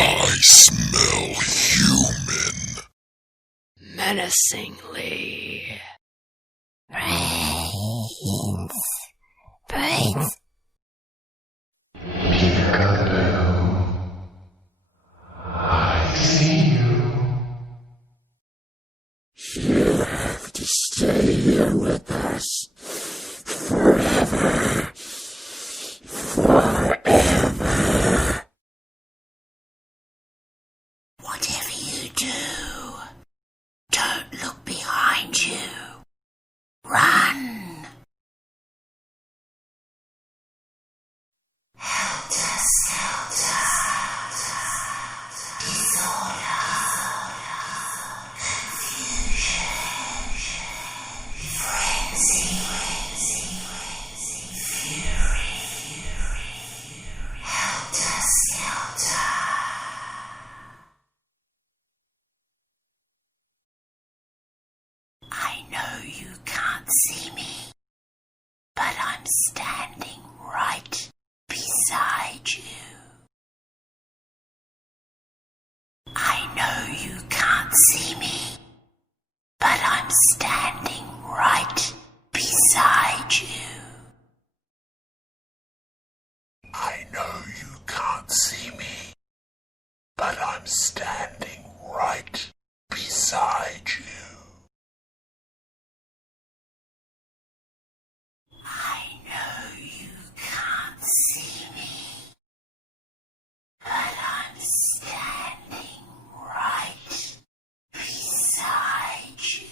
I smell human. Menacingly. Brains. Brains. Peekaboo. I see you. You have to stay here with us forever. Forever. Whatever you do, don't look behind you. Run. Helter Skelter. Disorder. Confusion. Frenzy. Fury. Helter Skelter. I know you can't see me, but I'm standing right beside you. I know you can't see me, but I'm standing right beside you. I know you can't see me, but I'm standing right beside you. I know you can't see me, but I'm standing right beside you.